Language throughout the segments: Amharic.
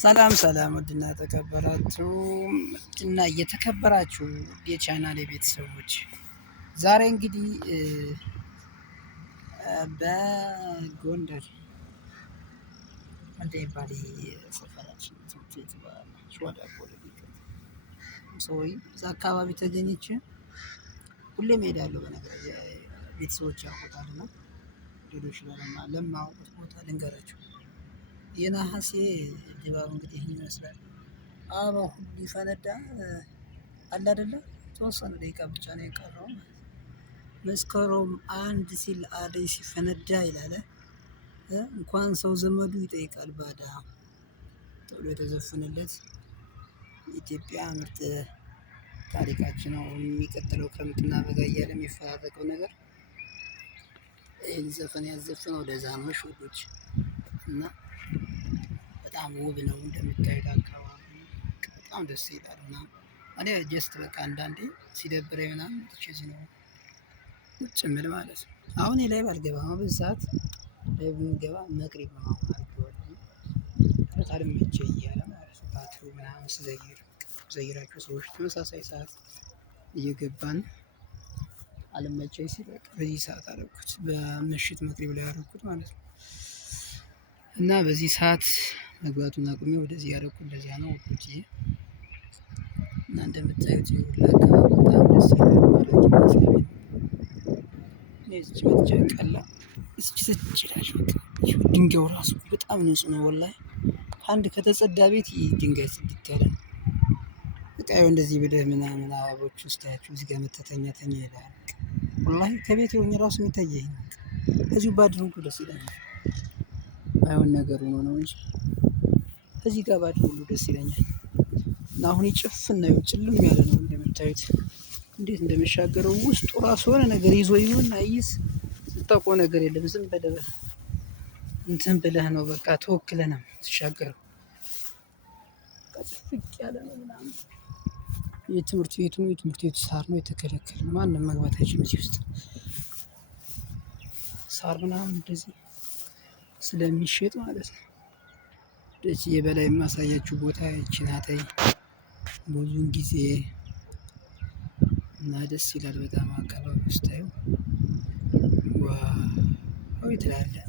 ሰላም ሰላም ውድና ተከበራችሁ ውድና እየተከበራችሁ የቻናሌ ቤተሰቦች ዛሬ እንግዲህ በጎንደር አንዴ ባሊ ሰፈራችን ትምህርት ቤት ሸዋዳ ኮሌጅ ሶይ እዛ አካባቢ ተገኝቼ ሁሌም እሄዳለሁ። በነገር ቤተሰቦች ያውቁታልና ሌሎች ለማያውቁት ቦታ ልንገራችሁ። የነሐሴ ድባብ እንግዲህ ይህን ይመስላል። አበባው ሁሉ ሊፈነዳ አለ አይደለ? የተወሰነ ደቂቃ ብቻ ነው የቀረው። መስከረም አንድ ሲል አደይ ሲፈነዳ ይላል። እንኳን ሰው ዘመዱ ይጠይቃል ባዳ ተብሎ የተዘፈነለት ኢትዮጵያ ምርጥ ታሪካችን ነው። የሚቀጥለው ክረምትና በጋ እያለ የሚፈራረቀው ነገር ይህን ዘፈን ያዘፈነው ለዛ ነው ውዶች። እና በጣም ውብ ነው እንደምታዩት አካባቢ በጣም ደስ ይላል። እና እኔ ጀስት በቃ አንዳንዴ ሲደብረኝ ምናምን እዚህ ነው ቁጭ የምል ማለት ነው። አሁን ላይ ባልገባም በዚህ ሰዓት ላይ ብንገባ መቅሪብ ነው አልገባም። በጣም መቼ እያለ ማለት ነው። ባትሪው ምናምን ዘይራቸው ሰዎች ተመሳሳይ ሰዓት እየገባን አልመቸኝ ሲል በቃ በዚህ ሰዓት አደረኩት። በምሽት መቅሪብ ላይ አደረኩት ማለት ነው። እና በዚህ ሰዓት መግባቱን አቁሜ ወደዚህ ያደረኩት እንደዚያ ነው ውዶቼ። እና እንደምታዩት የሁላ አካባቢ በጣም ደስ ይላል ማለት ነው። እዚህ መጥቼ ቀላ እስኪ ይላል በቃ ድንጋዩ ራሱ በጣም ንጹህ ነው። ወላሂ አንድ ከተጸዳ ቤት ድንጋይ ጽድት ያለ ነው። በቃ ይኸው እንደዚህ ብለህ ምናምን አበቦች ውስጥ ያቸው እዚህ ጋር መተተኛ ተኛ ይላል። ወላሂ ከቤት ሆኜ ራሱ የሚታየኝ ነው። እዚሁ ባድር ደስ ይለኛል። አይሆን ነገር ሆኖ ነው እንጂ እዚህ ጋር ባድር ሁሉ ደስ ይለኛል። እና አሁን ጭፍን ነው ጭልም ያለ ነው እንደምታዩት። እንዴት እንደሚሻገረው ውስጡ ራሱ የሆነ ነገር ይዞ ይሆን አይይዝ ስታውቀው ነገር የለም። ዝም ብለህ እንትን ብለህ ነው በቃ ተወክለህ ነው የምትሻገረው። ጭፍቅ ያለ ነው ምናምን። የትምህርት ቤቱ ሳር ነው የተከለከለ። ማንም መግባት አይችልም እዚህ ውስጥ ሳር ምናምን እንደዚህ ስለሚሸጥ ማለት ነው። ደስ የበላይ የማሳያችሁ ቦታ ይቺ ናት። ብዙን ጊዜ እና ደስ ይላል በጣም አካባቢ ስታየው ዋው ትላለህ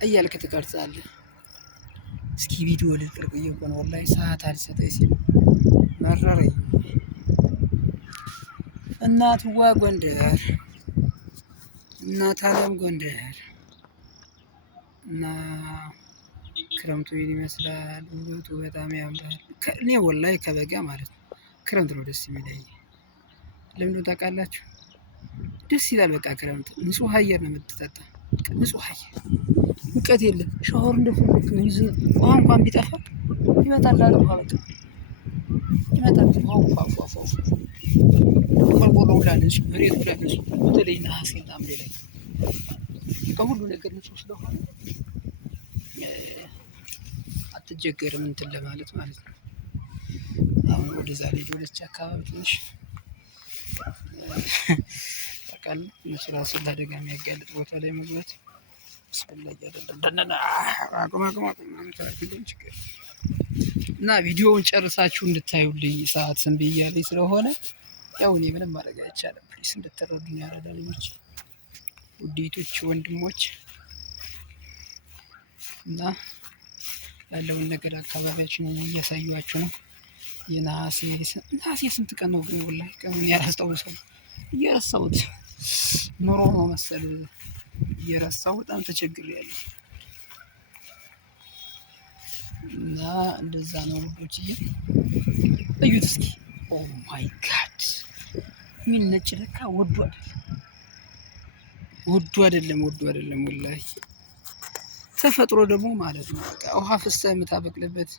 እያልክ ትቀርጻለህ። እስኪ ቪዲዮ ልቅርብ ብዬ እኮ ነው ወላሂ ሰዓት አልሰጠኝ ሲል መረረኝ። እናትዋ ጎንደር እናት አለም ጎንደር እና ክረምቱ ይህን ይመስላል። ውበቱ በጣም ያምራል። እኔ ወላሂ ከበጋ ማለት ነው ክረምት ነው ደስ የሚለኝ። ለምን እንደሆነ ታውቃላችሁ? ደስ ይላል በቃ ክረምት ንጹህ አየር ነው የምትጠጣው። ንጹህ አየር ሙቀት የለም። ሻወር እንደፈለክ ነው ይዘህ ውሃ እንኳን ቢጠፋ ይመጣልሃል። ውሃ በቃ ይመጣል። ውሃው ፏፏፏ ቆርቆሮ ሁላ ንጹህ መሬቱ ሁላ ንጹህ። በተለይ ነሐሴና ሐምሌ ላይ ከሁሉ ነገር ንጹህ ስለሆነ አትቸገርም እንትን ለማለት ማለት ነው። አሁን ወደዛ ላይ ወደች አካባቢ ትንሽ ታውቃለህ እነሱ ራስን ለአደጋ የሚያጋልጥ ቦታ ላይ መግባት አስፈላጊ አይደለም። ደነና አቁም ችግር እና ቪዲዮውን ጨርሳችሁ እንድታዩልኝ ሰዓት ስንብ እያለኝ ስለሆነ ያው እኔ ምንም ማድረግ አይቻልም። ፕሊስ እንድትረዱኝ ያረዳ ልጆች ውዴቶች ወንድሞች እና ያለውን ነገር አካባቢያችንን እያሳዩዋችሁ ነው። የነሐሴ ስንት ቀን ነው ግን ወላሂ ቀኑን ያላስታውሰው እየረሳሁት ኑሮ ነው መሰል እየረሳሁ በጣም ተቸግሬያለሁ። እና እንደዛ ነው ውዶችዬ። እዩት እስኪ ኦ ማይ ጋድ ምን ነጭ ለካ ወዱ አይደለም ወላሂ ተፈጥሮ ደግሞ ማለት ነው። በቃ ውሃ ፍሰህ የምታበቅልበት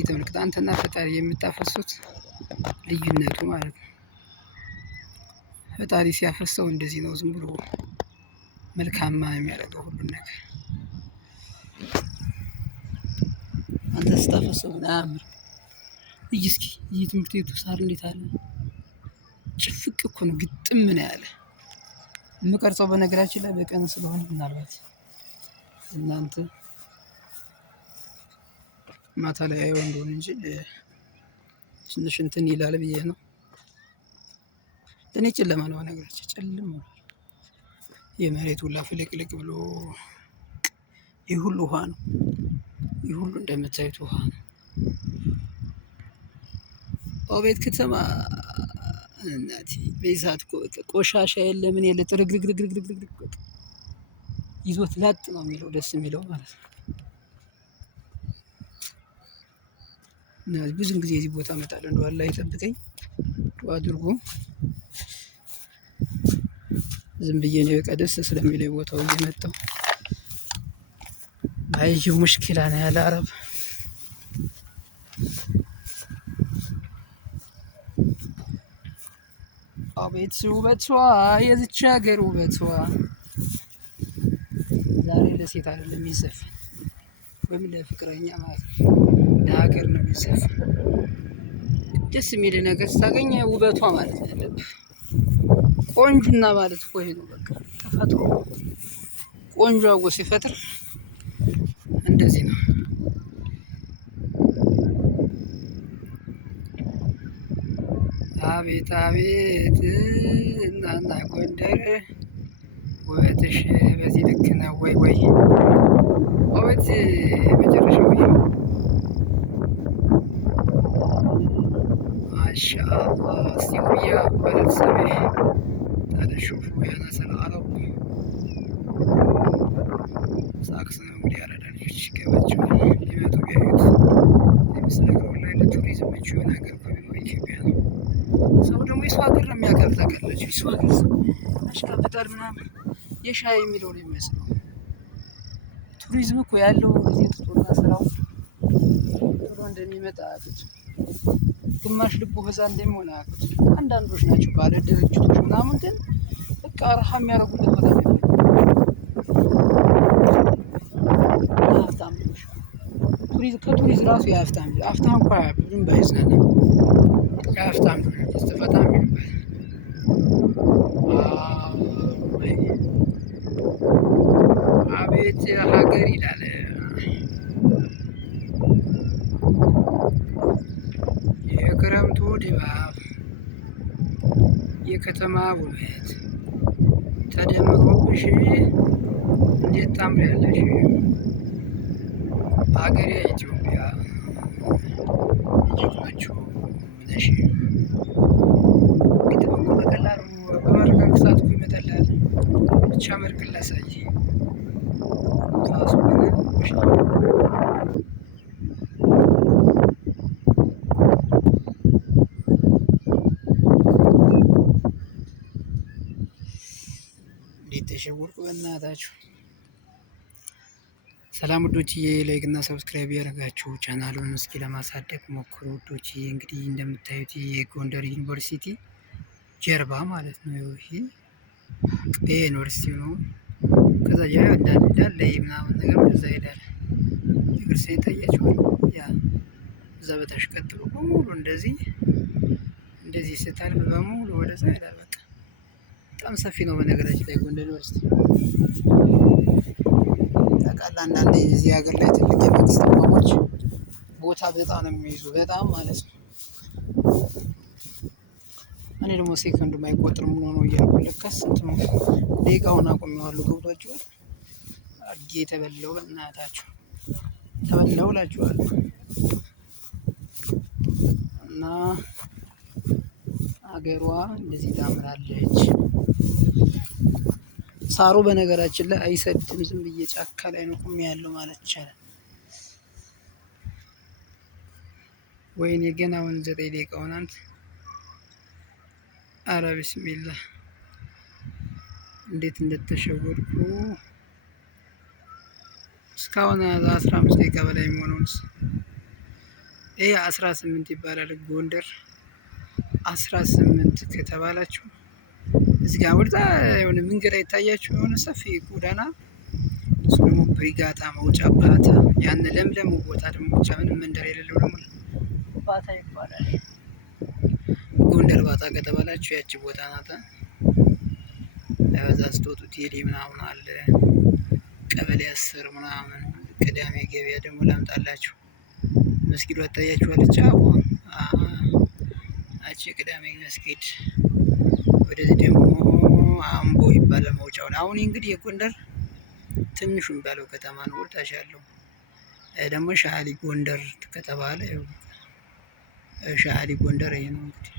ተመልክተህ አንተና ፈጣሪ የምታፈሱት ልዩነቱ ማለት ነው። ፈጣሪ ሲያፈሰው እንደዚህ ነው ዝም ብሎ መልካማ የሚያደርገው ሁሉን ነገር። አንተ ስታፈሰው ምናምን እይ እስኪ ይህ ትምህርት ቤቱ ሳር እንዴት አለ። ጭፍቅ እኮ ነው ግጥም ምን ያለ የምቀርጸው በነገራችን ላይ በቀን ስለሆነ ምናልባት እናንተ ማታ ላይ አየው እንደሆነ እንጂ ትንሽ እንትን ይላል ብዬ ነው። እኔ ጨለማ ነው ነገራችን ጨልም ብሏል። የመሬት ሁላ ፍልቅልቅ ብሎ ይህ ሁሉ ውሃ ነው። ይህ ሁሉ እንደምታዩት ውሃ ነው። አቤት ከተማ እናቴ! በዚህ ሰዓት ቆሻሻ የለ ምን የለ ጥርግርግርግርግርግርግ ይዞት ላጥ ነው የሚለው ደስ የሚለው ማለት ነው። እና ብዙን ጊዜ እዚህ ቦታ እመጣለሁ። እንደው አላህ ይጠብቀኝ አድርጎ ዝም ብዬ ነው በቃ ደስ ስለሚለኝ ቦታው እየመጣሁ ባይጂው ሙሽኪላ ነው ያለ አረብ። አቤት ውበቷ የዚች ሀገር ውበቷ! ዛሬ ለሴት አይደለም የሚዘፈን ወይም ለፍቅረኛ ማለት ነው፣ ለሀገር ነው የሚዘፈን። ደስ የሚል ነገር ስታገኝ ውበቷ ማለት ነው ያለብህ። ቆንጆና ማለት እኮ ይሄ ነው በቃ ተፈጥሮ። ቆንጆ አጎ ሲፈጥር እንደዚህ ነው። አቤት አቤት እናና ጎንደር ውበትሽ በዚህ ልክ ነው ወይ ወይ? አቤት መጨረሻው ማሻአላህ ሲውያ በለሰበ ታለሹፉ ያነሰል አረብ ሳክስ ነው እንግዲህ ያረዳ ልጆች ገባቸዋል ሊመጡ ቢያዩት የምስራቅ ላይ ለቱሪዝም ምቹ የሆነ ሀገር ነው ኢትዮጵያ ነው። ሰው ደግሞ የሰው ሀገር ነው የሚያከብር ታውቃላችሁ። የሰው ሀገር ሰው አሽቃብጣል ምናምን የሻይ የሚለው ነው የሚመስለው። ቱሪዝም እኮ ያለው ጊዜ ትቶና ስራው ቶሎ እንደሚመጣ አያውቁት። ግማሽ ልቡ ከዛ እንደሚሆን አያውቁት። አንዳንዶች ናቸው ባለ ድርጅቶች ምናምን ግን በቃ ረሃ የሚያደርጉበት ቦታ ሀብታም ከቱሪዝም ራሱ የሀብታም ሀብታም እንኳ ብዙም ባይዝናና የሀብታም ስትፈታ የሚልበት አቤት ሀገር ይላል። የክረምቱ ድባብ የከተማ ውበት ተደምሮብሽ እንዴት ታምሪያለሽ ሀገሬ ኢትዮጵያ እጅግ ምቹ ነሽ። እንግዲህ እኮ በቀላሉ በመረጋጋት ሰዓት እኮ ይመጣልሃል። ብቻ መልክን ላሳይ ራሱ እንዴት ተሸወድኩ በእናታችሁ። ሰላም ውዶችዬ፣ ላይክ እና ሰብስክራይብ ያደረጋችሁ ቻናሉን እስኪ ለማሳደግ ሞክሩ ውዶችዬ። እንግዲህ እንደምታዩት የጎንደር ዩኒቨርሲቲ ጀርባ ማለት ነው። ይሄ ዩኒቨርሲቲ ነው። ከዛ ያ እንዳለ ምናምን ነገር ወደዛ ይሄዳል። ቤተክርስቲያን ይታያችኋል። ያ እዛ በታች ቀጥሎ በሙሉ እንደዚህ ስታልፍ በሙሉ ወደዛ ይሄዳል። በቃ በጣም ሰፊ ነው በነገራችን ላይ ጎንደር ዩኒቨርሲቲ። ታውቃለህ አንዳንዴ እዚህ ሀገር ላይ ትልቅ የመንግስት ተቋሞች ቦታ በጣም ነው የሚይዙ፣ በጣም ማለት ነው። እኔ ደግሞ ሴኮንድ የማይቆጥር ምን ሆኖ እያልኩ ለካስ እንትኑ ደቂቃውን አቁሜዋለሁ። ገብቷችኋል? አድጌ የተበላው በእናታችሁ ተበላው እላችኋለሁ። እና ሀገሯ እንደዚህ ታምራለች። ሳሩ በነገራችን ላይ አይሰድም። ዝም ብዬ ጫካ ላይ ነው ቁሜ ያለው ማለት ይቻላል። ወይኔ ገና አሁን 9 ደቂቃ ሆናት። አረ ቢስሚላህ እንዴት እንደተሸወድኩ እስካሁን 15 ደቂቃ በላይ የሚሆነውስ ይሄ 18 ይባላል። ጎንደር 18 ከተባላችሁ እዚህ ጋር ወደዛ የሆነ መንገድ አይታያችሁ? የሆነ ሰፊ ጎዳና እሱ ደግሞ ብሪጋታ መውጫ ባታ፣ ያን ለምለም ቦታ ደግሞ ብቻ ምንም መንደር የሌለው ደግሞ ባታ ይባላል። ጎንደር ባታ ከተባላችሁ ያቺ ቦታ ናት። ለበዛ ስትወጡ ቴሌ ምናምን አለ፣ ቀበሌ 10 ምናምን። ቅዳሜ ገበያ ደግሞ ላምጣላችሁ መስጊዷ ታያችኋለች። አቺ ቅዳሜ መስጊድ። ወደዚህ ደግሞ አምቦ ይባላል መውጫውን። አሁን እንግዲህ የጎንደር ትንሹ የሚባለው ከተማ ነው። ወርታች ያለው ደግሞ ሻሊ ጎንደር ከተባለ ሻሊ ጎንደር ይሄ ነው እንግዲህ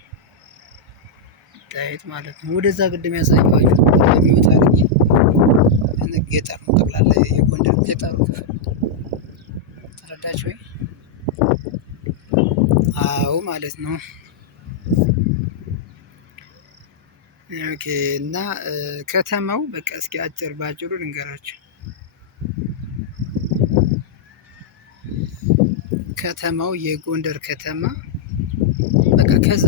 ታየት ማለት ነው። ወደዛ ቅድም ያሳየኋችሁ የሚወጣ ገጠር ነው። ጠቅላላ የጎንደር ገጠሩ ክፍል ተረዳችሁ ወይ? አዎ ማለት ነው። ኦኬ። እና ከተማው በቃ እስኪ አጭር ባጭሩ ልንገራችሁ። ከተማው የጎንደር ከተማ በቃ ከዛ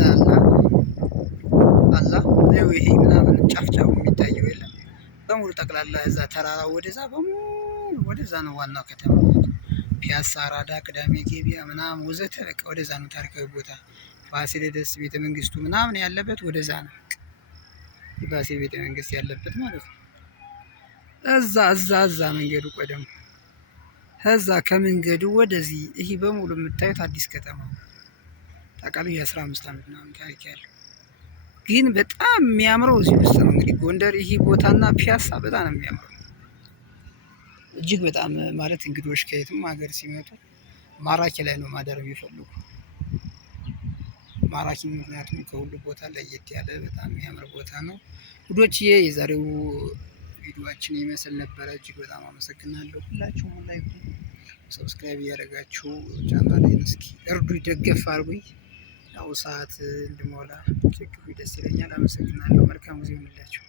አላ ነው ይሄ ምናምን ጫፍጫፉ የሚታየው የለም በሙሉ ጠቅላላ እዛ ተራራው ወደዛ በሙሉ ወደዛ ነው ዋናው ከተማ። ፒያሳ፣ አራዳ፣ ቅዳሜ ገበያ ምናምን ወዘተ በቃ ወደዛ ነው። ታሪካዊ ቦታ ፋሲለደስ ቤተ መንግስቱ ምናምን ያለበት ወደዛ ነው። የፋሲል ቤተ መንግስት ያለበት ማለት ነው። እዛ መንገዱ ቀደም ከዛ ከመንገዱ ወደዚህ ይሄ በሙሉ የምታዩት አዲስ ከተማ ነው። ታውቃለህ የ15 ዓመት ምናምን ታሪክ ያለው ግን በጣም የሚያምረው እዚህ ውስጥ ነው። እንግዲህ ጎንደር ይሄ ቦታና ፒያሳ በጣም ነው የሚያምረው። እጅግ በጣም ማለት እንግዶች ከየትም ሀገር ሲመጡ ማራኪ ላይ ነው ማደር የሚፈልጉ። ማራኪ ምክንያቱም ከሁሉ ቦታ ለየት ያለ በጣም የሚያምር ቦታ ነው። ውዶችዬ የዛሬው ቪዲዮአችን ይመስል ነበረ። እጅግ በጣም አመሰግናለሁ። ሁላችሁም ላይክ፣ ሰብስክራይብ እያደረጋችሁ ቻናሌን እስኪ እርዱኝ፣ ደገፍ አድርጉኝ። ያው ሰዓት እንድሞላ ደግፉኝ፣ ደስ ይለኛል። አመሰግናለሁ። መልካም ጊዜ ይሁንላችሁ።